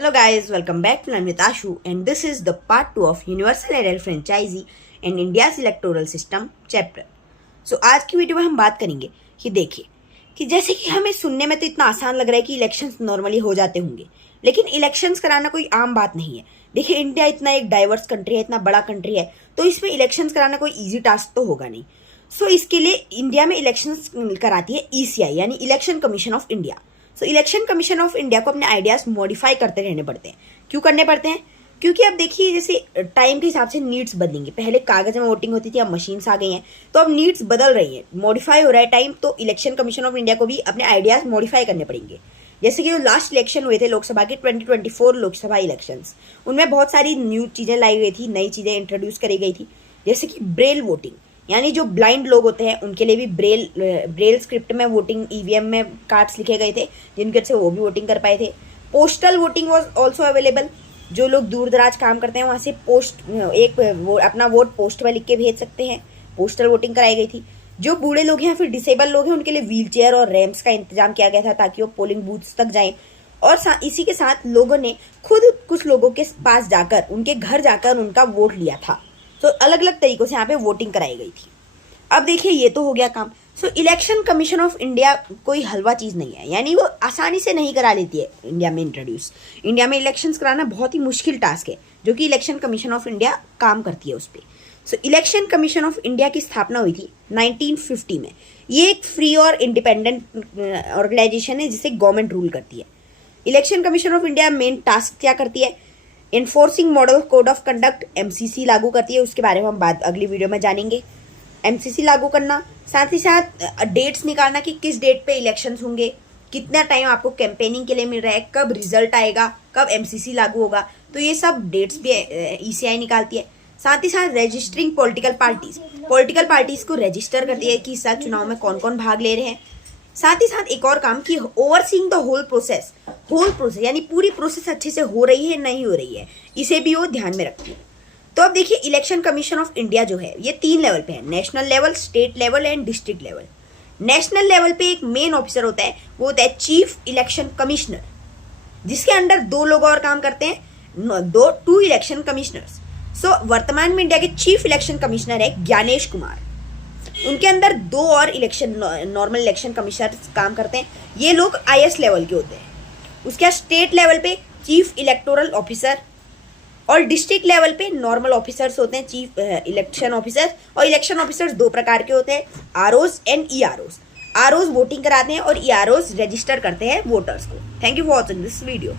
Hello guys, welcome back to Learn with Ashu and this is the part 2 of Universal Adult Franchisee and India's Electoral System chapter. So आज की video में हम बात करेंगे कि देखिए कि जैसे कि हमें सुनने में तो इतना आसान लग रहा है कि इलेक्शंस नॉर्मली हो जाते होंगे, लेकिन इलेक्शंस कराना कोई आम बात नहीं है। देखिए इंडिया इतना एक डाइवर्स कंट्री है, इतना बड़ा कंट्री है, तो इसमें इलेक्शंस कराना कोई ईजी टास्क तो होगा नहीं। सो इसके लिए इंडिया में इलेक्शंस कराती है ECI यानी election commission of India. So election commission of India को अपने आइडियाज मॉडिफाई करते रहने पड़ते हैं। क्यों करने पड़ते हैं? क्योंकि अब देखिए जैसे टाइम के हिसाब से नीड्स बदलेंगी। पहले कागज में वोटिंग होती थी, अब मशीन्स आ गई हैं, तो अब नीड्स बदल रही हैं, मॉडिफाई हो रहा है टाइम, तो इलेक्शन कमीशन ऑफ इंडिया को भी अपने आइडियाज मॉडिफाई करने पड़ेंगे। जैसे कि जो लास्ट इलेक्शन हुए थे लोकसभा के 2024 लोकसभा इलेक्शंस, उनमें बहुत सारी न्यू चीजें लाई गई थी, नई चीजें इंट्रोड्यूस करी गई थी। जैसे कि ब्रेल वोटिंग, यानी जो ब्लाइंड लोग होते हैं उनके लिए भी ब्रेल स्क्रिप्ट में वोटिंग EVM में कार्ड्स लिखे गए थे, जिनके वजह से वो भी वोटिंग कर पाए थे। Postal voting was also available. जो लोग दूर दराज काम करते हैं वहाँ से अपना वोट पोस्ट में लिख के भेज सकते हैं। पोस्टल वोटिंग कराई गई थी। जो बूढ़े लोग हैं, फिर डिसेबल लोग हैं, उनके लिए व्हील चेयर और रैम्प्स का इंतजाम किया गया था ताकि वो पोलिंग बूथ्स तक जाएं। और इसी के साथ लोगों ने खुद कुछ लोगों के पास जाकर, उनके घर जाकर उनका वोट लिया था। तो अलग अलग तरीकों से यहाँ पे वोटिंग कराई गई थी। अब देखिए ये तो हो गया काम। सो इलेक्शन कमीशन ऑफ इंडिया कोई हलवा चीज़ नहीं है, यानी वो आसानी से नहीं करा लेती है इंडिया में इंट्रोड्यूस। इंडिया में इलेक्शंस कराना बहुत ही मुश्किल टास्क है, जो कि इलेक्शन कमीशन ऑफ इंडिया काम करती है उस पर। सो इलेक्शन कमीशन ऑफ इंडिया की स्थापना हुई थी 1950 में। ये एक फ्री और इंडिपेंडेंट ऑर्गेनाइजेशन है जिसे गवर्नमेंट रूल करती है। Election commission of India main task क्या करती है? Enforcing model code of conduct MCC लागू करती है। उसके बारे में हम अगली वीडियो में जानेंगे। MCC लागू करना, साथ ही साथ डेट्स निकालना कि किस डेट पे इलेक्शंस होंगे, कितना टाइम आपको कैंपेनिंग के लिए मिल रहा है, कब रिजल्ट आएगा, कब MCC लागू होगा, तो ये सब डेट्स भी ECI निकालती है। साथ ही साथ रजिस्टरिंग पॉलिटिकल पार्टीज को रजिस्टर करती है कि इस साल चुनाव में कौन कौन भाग ले रहे हैं। साथ ही साथ एक और काम कि ओवरसीइंग द होल प्रोसेस यानी पूरी प्रोसेस अच्छे से हो रही है नहीं हो रही है, इसे भी वो ध्यान में रखती है। तो अब देखिए इलेक्शन कमीशन ऑफ इंडिया जो है ये 3 लेवल पे है: national level, state level and district level. National level पे एक मेन ऑफिसर होता है, वो होता है चीफ इलेक्शन कमिश्नर, जिसके अंडर 2 लोग और काम करते हैं, 2 इलेक्शन कमिश्नर्स। सो वर्तमान में इंडिया के चीफ इलेक्शन कमिश्नर है ज्ञानेश कुमार। उनके अंदर 2 और नॉर्मल इलेक्शन कमिश्नर काम करते हैं। ये लोग IS लेवल के होते हैं। उसके बाद स्टेट लेवल पे चीफ इलेक्टोरल ऑफिसर और डिस्ट्रिक्ट लेवल पे नॉर्मल ऑफिसर्स होते हैं, चीफ इलेक्शन ऑफिसर। और इलेक्शन ऑफिसर्स 2 प्रकार के होते हैं, ROs and EROs। ROs voting कराते हैं और EROs रजिस्टर करते हैं वोटर्स को। Thank you for watching this video.